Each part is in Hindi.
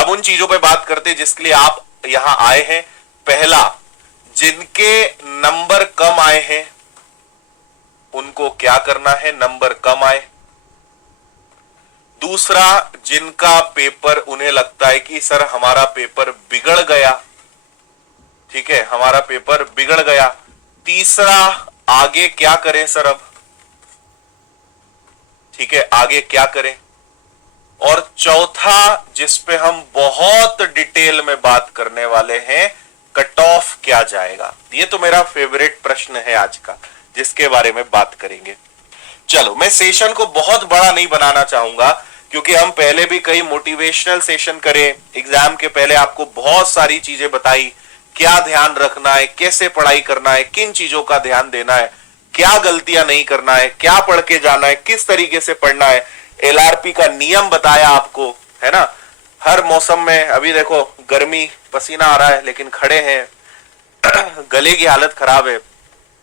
अब उन चीजों पे बात करते जिसके लिए आप यहां आए हैं। पहला, जिनके नंबर कम आए हैं उनको क्या करना है, नंबर कम आए। दूसरा, जिनका पेपर उन्हें लगता है कि सर हमारा पेपर बिगड़ गया, ठीक है, हमारा पेपर बिगड़ गया। तीसरा, आगे क्या करें सर अब, ठीक है, आगे क्या करें। और चौथा, जिस पे हम बहुत डिटेल में बात करने वाले हैं, कट ऑफ क्या जाएगा। ये तो मेरा फेवरेट प्रश्न है आज का, जिसके बारे में बात करेंगे। चलो, मैं सेशन को बहुत बड़ा नहीं बनाना चाहूंगा क्योंकि हम पहले भी कई मोटिवेशनल सेशन करे, एग्जाम के पहले आपको बहुत सारी चीजें बताई, क्या ध्यान रखना है, कैसे पढ़ाई करना है, किन चीजों का ध्यान देना है, क्या गलतियां नहीं करना है, क्या पढ़ के जाना है, किस तरीके से पढ़ना है, एलआरपी का नियम बताया आपको, है ना। हर मौसम में, अभी देखो गर्मी, पसीना आ रहा है लेकिन खड़े हैं गले की हालत खराब है।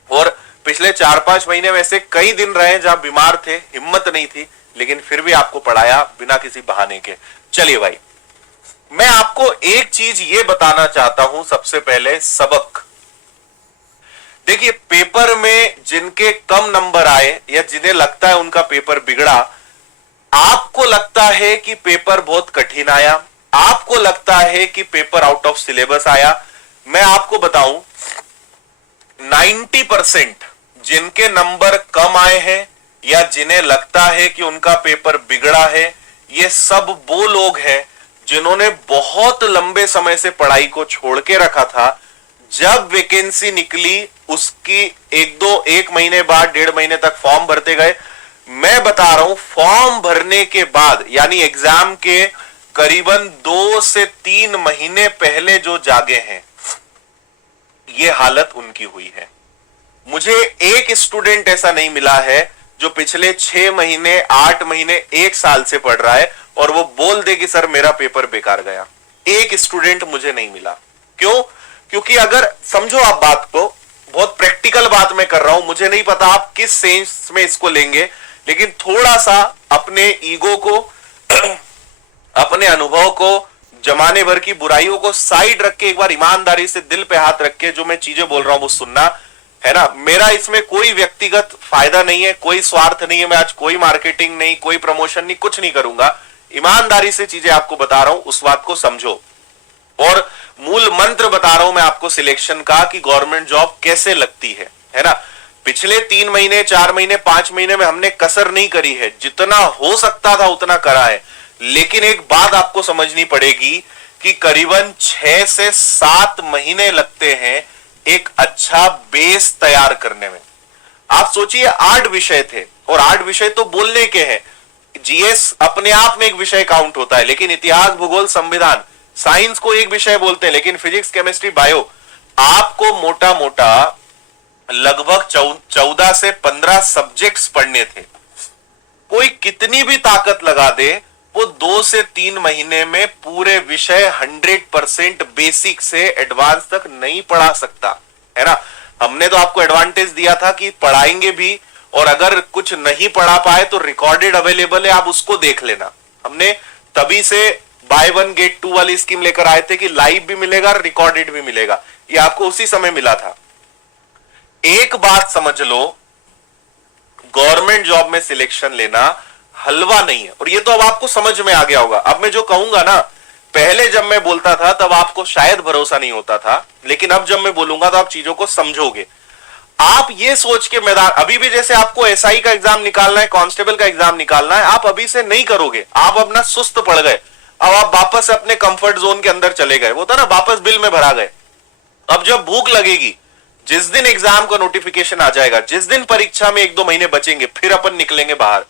और पिछले 4-5 महीने में ऐसे कई दिन रहे जहां बीमार थे, हिम्मत नहीं थी, लेकिन फिर भी आपको पढ़ाया बिना किसी बहाने के। चलिए भाई, मैं आपको एक चीज ये बताना चाहता हूं सबसे पहले, सबक। देखिए, पेपर में जिनके कम नंबर आए या जिन्हें लगता है उनका पेपर बिगड़ा, आपको लगता है कि पेपर बहुत कठिन आया, आपको लगता है कि पेपर आउट ऑफ सिलेबस आया। मैं आपको बताऊं, 90% जिनके नंबर कम आए हैं या जिन्हें लगता है कि उनका पेपर बिगड़ा है, ये सब वो लोग हैं जिन्होंने बहुत लंबे समय से पढ़ाई को छोड़ के रखा था। जब वैकेंसी निकली उसकी एक महीने बाद, 1.5 महीने तक फॉर्म भरते गए। मैं बता रहा हूं, फॉर्म भरने के बाद यानी एग्जाम के करीबन 2 से 3 महीने पहले जो जागे हैं, ये हालत उनकी हुई है। मुझे एक स्टूडेंट ऐसा नहीं मिला है जो पिछले 6 महीने, 8 महीने, 1 साल से पढ़ रहा है और वो बोल दे कि सर मेरा पेपर बेकार गया। एक स्टूडेंट मुझे नहीं मिला। क्यों? क्योंकि अगर समझो आप बात को, बहुत प्रैक्टिकल बात मैं कर रहा हूं, मुझे नहीं पता आप किस सेंस में इसको लेंगे, लेकिन थोड़ा सा अपने ईगो को अपने अनुभव को, जमाने भर की बुराइयों को साइड रख के एक बार ईमानदारी से दिल पे हाथ रख के जो मैं चीजें बोल रहा हूं वो सुनना, है ना। मेरा इसमें कोई व्यक्तिगत फायदा नहीं है, कोई स्वार्थ नहीं है, मैं आज कोई मार्केटिंग नहीं, कोई प्रमोशन नहीं, कुछ नहीं करूंगा। ईमानदारी से चीजें आपको बता रहा हूं, उस बात को समझो। और मूल मंत्र बता रहा हूं मैं आपको सिलेक्शन का कि गवर्नमेंट जॉब कैसे लगती है ना। पिछले 3 महीने, 4 महीने, 5 महीने में हमने कसर नहीं करी है, जितना हो सकता था उतना करा है। लेकिन एक बात आपको समझनी पड़ेगी कि करीबन 6 से 7 महीने लगते हैं एक अच्छा बेस तैयार करने में। आप सोचिए, 8 विषय थे और 8 विषय तो बोलने के हैं। जीएस अपने आप में एक विषय काउंट होता है, लेकिन इतिहास, भूगोल, संविधान, साइंस को एक विषय बोलते हैं, लेकिन फिजिक्स, केमिस्ट्री, बायो, आपको मोटा मोटा लगभग 14 से 15 सब्जेक्ट्स पढ़ने थे। कोई कितनी भी ताकत लगा दे, वो 2 से 3 महीने में पूरे विषय 100% बेसिक से एडवांस तक नहीं पढ़ा सकता, है ना। हमने तो आपको एडवांटेज दिया था कि पढ़ाएंगे भी, और अगर कुछ नहीं पढ़ा पाए तो रिकॉर्डेड अवेलेबल है, आप उसको देख लेना। हमने तभी से बाय 1 गेट 2 वाली स्कीम लेकर आए थे कि लाइव भी मिलेगा, रिकॉर्डेड भी मिलेगा। ये आपको उसी समय मिला था। एक बात समझ लो, गवर्नमेंट जॉब में सिलेक्शन लेना हलवा नहीं है, और ये तो अब आपको समझ में आ गया होगा। अब मैं जो कहूंगा ना, पहले जब मैं बोलता था तब आपको शायद भरोसा नहीं होता था, लेकिन अब जब मैं बोलूंगा तो आप चीजों को समझोगे। आप ये सोच के मैदान, अभी भी जैसे आपको एसआई का एग्जाम निकालना है, कांस्टेबल का एग्जाम निकालना है, आप अभी से नहीं करोगे। आप अपना सुस्त पड़ गए, अब आप वापस अपने कंफर्ट जोन के अंदर चले गए, वो था ना, वापस बिल में भरा गए। अब जब भूख लगेगी, जिस दिन एग्जाम का नोटिफिकेशन आ जाएगा, जिस दिन परीक्षा में 1-2 महीने बचेंगे, फिर अपन निकलेंगे बाहर,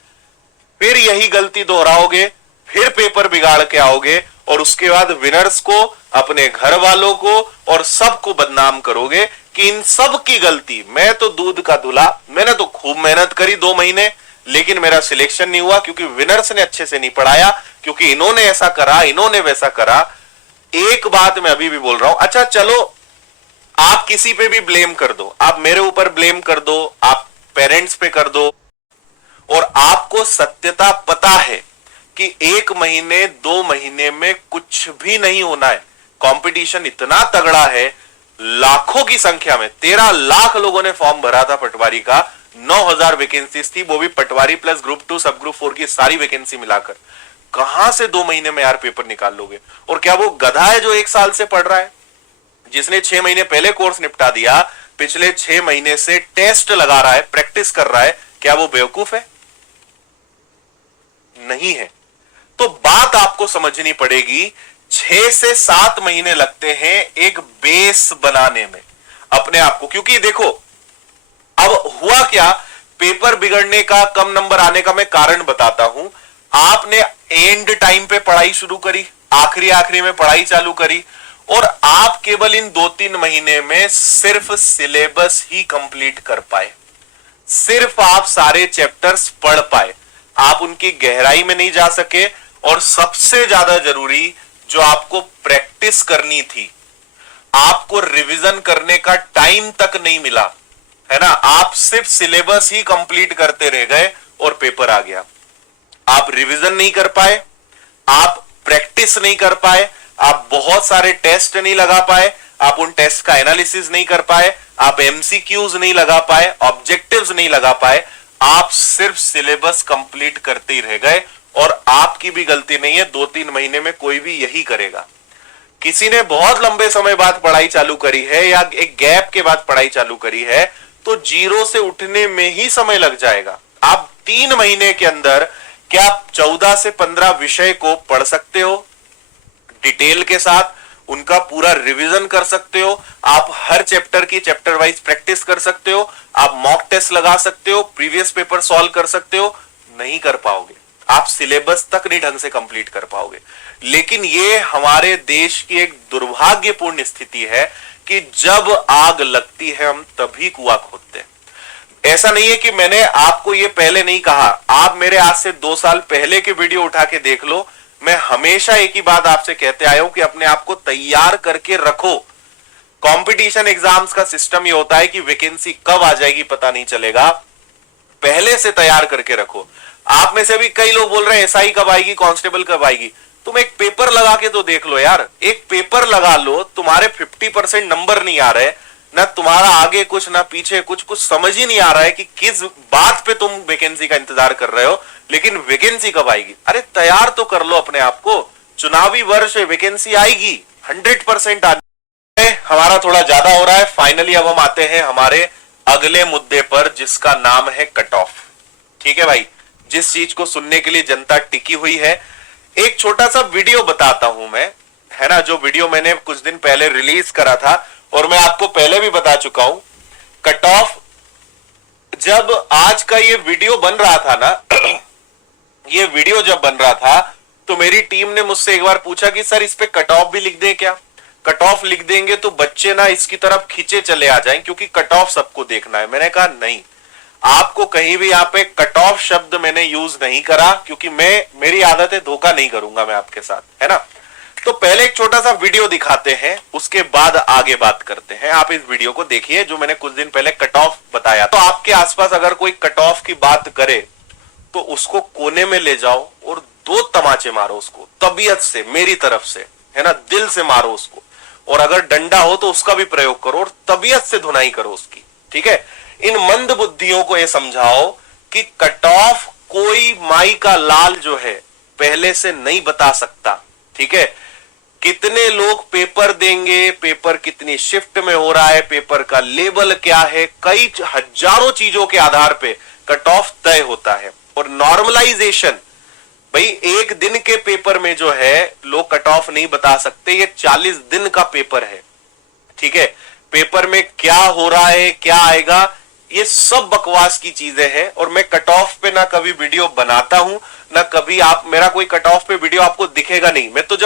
फिर यही गलती दोहराओगे, फिर पेपर बिगाड़ के आओगे, और उसके बाद विनर्स को, अपने घर वालों को और सबको बदनाम करोगे कि इन सब की गलती, मैं तो दूध का दूल्हा, मैंने तो खूब मेहनत करी 2 महीने, लेकिन मेरा सिलेक्शन नहीं हुआ क्योंकि विनर्स ने अच्छे से नहीं पढ़ाया, क्योंकि इन्होंने ऐसा करा, इन्होंने वैसा करा। एक बात मैं अभी भी बोल रहा हूं, अच्छा चलो आप किसी पे भी ब्लेम कर दो, आप मेरे ऊपर ब्लेम कर दो, आप पेरेंट्स पे कर दो, और आपको सत्यता पता है कि 1 महीने 2 महीने में कुछ भी नहीं होना है। कंपटीशन इतना तगड़ा है, लाखों की संख्या में 13 लाख लोगों ने फॉर्म भरा था पटवारी का, 9,000 वैकेंसीज थी, वो भी पटवारी प्लस ग्रुप 2 सब ग्रुप 4 की सारी वैकेंसी मिलाकर। कहां से 2 महीने में यार पेपर निकाल लोगे? और क्या वो गधा है जो 1 साल से पढ़ रहा है? जिसने 6 महीने पहले कोर्स निपटा दिया, पिछले 6 महीने से टेस्ट लगा रहा है, प्रैक्टिस कर रहा है, क्या वो बेवकूफ है? नहीं है। तो बात आपको समझनी पड़ेगी, 6 से 7 महीने लगते हैं एक बेस बनाने में अपने आप को। क्योंकि देखो अब हुआ क्या, पेपर बिगड़ने का, कम नंबर आने का मैं कारण बताता हूं। आपने एंड टाइम पे पढ़ाई शुरू करी, आखिरी आखिरी में पढ़ाई चालू करी, और आप केवल इन 2-3 महीने में सिर्फ सिलेबस ही कंप्लीट कर पाए, सिर्फ आप सारे चैप्टर्स पढ़ पाए, आप उनकी गहराई में नहीं जा सके। और सबसे ज्यादा जरूरी, जो आपको प्रैक्टिस करनी थी, आपको रिवीजन करने का टाइम तक नहीं मिला, है ना। आप सिर्फ सिलेबस ही कंप्लीट करते रह गए और पेपर आ गया। आप रिवीजन नहीं कर पाए, आप प्रैक्टिस नहीं कर पाए, आप बहुत सारे टेस्ट नहीं लगा पाए, आप उन टेस्ट का एनालिसिस नहीं कर पाए, आप एमसीक्यूज नहीं लगा पाए, ऑब्जेक्टिव्स नहीं लगा पाए, आप सिर्फ सिलेबस कंप्लीट करते ही रह गए। और आपकी भी गलती नहीं है, 2-3 महीने में कोई भी यही करेगा। किसी ने बहुत लंबे समय बाद पढ़ाई चालू करी है या एक गैप के बाद पढ़ाई चालू करी है, तो जीरो से उठने में ही समय लग जाएगा। आप 3 महीने के अंदर क्या 14 से 15 विषय को पढ़ सकते हो, डिटेल के साथ उनका पूरा रिवीजन कर सकते हो, आप हर चैप्टर की चैप्टर वाइज प्रैक्टिस कर सकते हो, आप मॉक टेस्ट लगा सकते हो, प्रीवियस पेपर सॉल्व कर सकते हो? नहीं कर पाओगे। आप सिलेबस तक नहीं ढंग से कंप्लीट कर पाओगे। लेकिन ये हमारे देश की एक दुर्भाग्यपूर्ण स्थिति है कि जब आग लगती है हम तभी कुआं खोदते हैं। ऐसा नहीं है कि मैंने आपको ये पहले नहीं कहा, आप मेरे आज से 2 साल पहले के वीडियो उठा के देख लो, मैं हमेशा एक ही बात आपसे कहते आया हूं कि अपने आप को तैयार करके रखो। कंपटीशन एग्जाम्स का सिस्टम ये होता है कि वैकेंसी कब आ जाएगी पता नहीं चलेगा, पहले से तैयार करके रखो। आप में से भी कई लोग बोल रहे हैं एसआई कब आएगी, कांस्टेबल कब आएगी। तुम एक पेपर लगा के तो देख लो यार, एक पेपर लगा लो, तुम्हारे 50% नंबर नहीं आ रहे, ना तुम्हारा आगे कुछ ना पीछे कुछ, कुछ समझ ही नहीं आ रहा है कि किस बात पे तुम वैकेंसी का इंतजार कर रहे हो, लेकिन वैकेंसी कब आएगी? अरे तैयार तो कर लो अपने आप को, चुनावी वर्ष है, वैकेंसी आएगी, 100% आने। हमारा थोड़ा ज्यादा हो रहा है। फाइनली अब हम आते हैं हमारे अगले मुद्दे पर, जिसका नाम है कट ऑफ। ठीक है भाई, जिस चीज को सुनने के लिए जनता टिकी हुई है, एक छोटा सा वीडियो बताता हूं मैं, है ना, जो वीडियो मैंने कुछ दिन पहले रिलीज करा था और मैं आपको पहले भी बता चुका हूं। कट ऑफ, जब आज का ये वीडियो बन रहा था ना ये वीडियो जब बन रहा था तो मेरी टीम ने मुझसे एक बार पूछा कि सर इस पे कट ऑफ भी लिख दें क्या? कट ऑफ लिख देंगे तो बच्चे ना इसकी तरफ खींचे चले आ जाएं क्योंकि कट ऑफ सबको देखना है। मैंने कहा नहीं, आपको कहीं भी यहाँ पे कट ऑफ शब्द मैंने यूज नहीं करा, क्योंकि मेरी आदत है धोखा नहीं करूंगा मैं आपके साथ, है ना। तो पहले एक छोटा सा वीडियो दिखाते हैं, उसके बाद आगे बात करते हैं। आप इस वीडियो को देखिए जो मैंने कुछ दिन पहले कट ऑफ बताया। तो आपके आसपास अगर कोई कट ऑफ की बात करे तो उसको कोने में ले जाओ और 2 तमाचे मारो उसको, तबीयत से, मेरी तरफ से, है ना, दिल से मारो उसको। और अगर डंडा हो तो उसका भी प्रयोग करो और तबीयत से धुनाई करो उसकी। ठीक है, इन मंद बुद्धियों को यह समझाओ कि कट ऑफ कोई माई का लाल जो है पहले से नहीं बता सकता। ठीक है, कितने लोग पेपर देंगे, पेपर कितनी शिफ्ट में हो रहा है, पेपर का लेवल क्या है, कई हजारों चीजों के आधार पे कट ऑफ तय होता है। और नॉर्मलाइजेशन, भाई एक दिन के पेपर में जो है लोग कट ऑफ नहीं बता सकते, ये 40 दिन का पेपर है। ठीक है, पेपर में क्या हो रहा है, क्या आएगा, ये सब बकवास की चीजें हैं। और मैं कट ऑफ पे ना कभी वीडियो बनाता हूं, ना कभी आप मेरा कोई कट ऑफ पे वीडियो आपको दिखेगा नहीं। मैं तो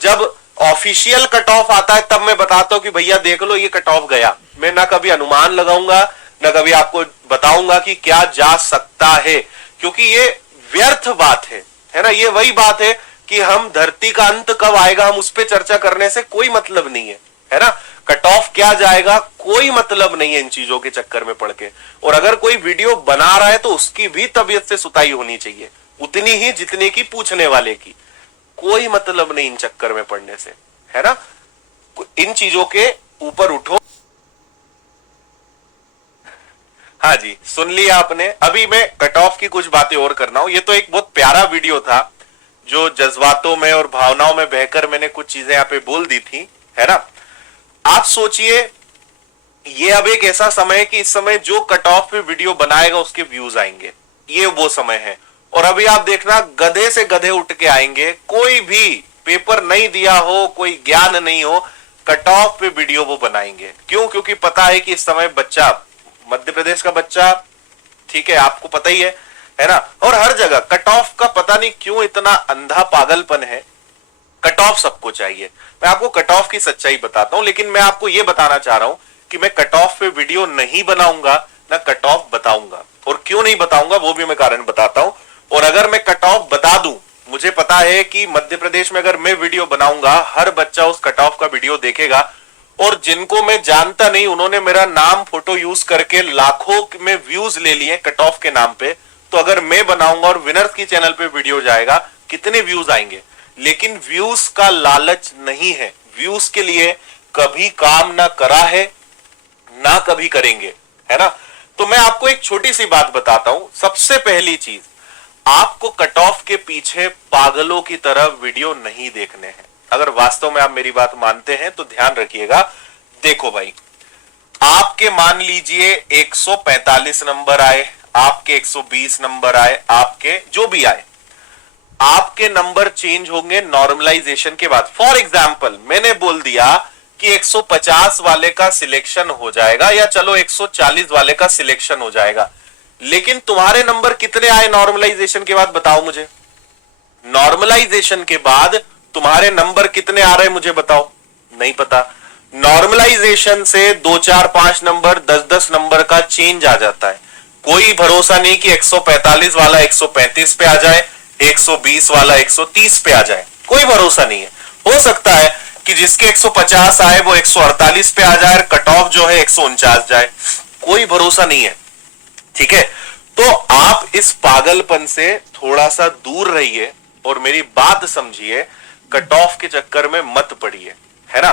जब ऑफिशियल कट ऑफ आता है तब मैं बताता हूं कि भैया देख लो ये कट ऑफ गया। मैं ना कभी अनुमान लगाऊंगा, ना कभी आपको बताऊंगा कि क्या जा सकता है, क्योंकि ये व्यर्थ बात है ना। ये वही बात है कि हम धरती का अंत कब आएगा, हम उस पर चर्चा करने से कोई मतलब नहीं है ना। कट ऑफ क्या जाएगा, कोई मतलब नहीं है इन चीजों के चक्कर में पड़ के। और अगर कोई वीडियो बना रहा है तो उसकी भी तबीयत से सुताई होनी चाहिए। उतनी ही जितने की पूछने वाले की। कोई मतलब नहीं इन चक्कर में पड़ने से, है ना। इन चीजों के ऊपर उठो। हाँ जी, सुन लिया आपने। अभी मैं कट ऑफ की कुछ बातें और करना हूं। ये तो एक बहुत प्यारा वीडियो था जो जज्बातों में और भावनाओं में बहकर मैंने कुछ चीजें यहां पे बोल दी थी, है ना। आप सोचिए, ये अब एक ऐसा समय है कि इस समय जो कट ऑफ पे वीडियो बनाएगा उसके व्यूज आएंगे, ये वो समय है। और अभी आप देखना, गधे से गधे उठ के आएंगे। कोई भी पेपर नहीं दिया हो, कोई ज्ञान नहीं हो, कट ऑफ पे वीडियो वो बनाएंगे। क्यों? क्योंकि पता है कि इस समय बच्चा, मध्य प्रदेश का बच्चा, ठीक है, आपको पता ही है ना। और हर जगह कट ऑफ का पता नहीं क्यों इतना अंधा पागलपन है। कट ऑफ सबको चाहिए। मैं आपको कट ऑफ की सच्चाई बताता हूं, लेकिन मैं आपको यह बताना चाह रहा हूं कि मैं कट ऑफ पे वीडियो नहीं बनाऊंगा, ना कट ऑफ बताऊंगा। और क्यों नहीं बताऊंगा वो भी मैं कारण बताता हूं। और अगर मैं कट ऑफ बता दूं, मुझे पता है कि मध्य प्रदेश में अगर मैं वीडियो बनाऊंगा, हर बच्चा उस कट ऑफ का वीडियो देखेगा। और जिनको मैं जानता नहीं, उन्होंने मेरा नाम फोटो यूज करके लाखों में व्यूज ले लिए कट ऑफ के नाम पे। तो अगर मैं बनाऊंगा और विनर्स की चैनल पे वीडियो जाएगा, कितने व्यूज आएंगे। लेकिन व्यूज का लालच नहीं है। व्यूज के लिए कभी काम ना करा है, ना कभी करेंगे, है ना। तो मैं आपको एक छोटी सी बात बताता हूं। सबसे पहली चीज, आपको कट ऑफ के पीछे पागलों की तरह वीडियो नहीं देखने हैं। अगर वास्तव में आप मेरी बात मानते हैं तो ध्यान रखिएगा। देखो भाई, आपके मान लीजिए 145 नंबर आए, आपके 120 नंबर आए, आपके जो भी आए, आपके नंबर चेंज होंगे नॉर्मलाइजेशन के बाद। फॉर एग्जाम्पल, मैंने बोल दिया कि 150 वाले का सिलेक्शन हो जाएगा, या चलो 140 वाले का सिलेक्शन हो जाएगा। लेकिन तुम्हारे नंबर कितने आए नॉर्मलाइजेशन के बाद, बताओ मुझे। नॉर्मलाइजेशन के बाद तुम्हारे नंबर कितने आ रहे हैं मुझे बताओ। नहीं पता। नॉर्मलाइजेशन से 2 4 5 नंबर, 10 10 नंबर का चेंज आ जाता है। कोई भरोसा नहीं कि 145 वाला 135 पे आ जाए, 120 वाला 130 पे आ जाए। कोई भरोसा नहीं है। हो सकता है कि जिसके 150 आए वो 148 पे आ जाए, कट ऑफ जो है 149 जाए। कोई भरोसा नहीं है, ठीक है। तो आप इस पागलपन से थोड़ा सा दूर रहिए और मेरी बात समझिए। कट ऑफ के चक्कर में मत पड़िए, है ना।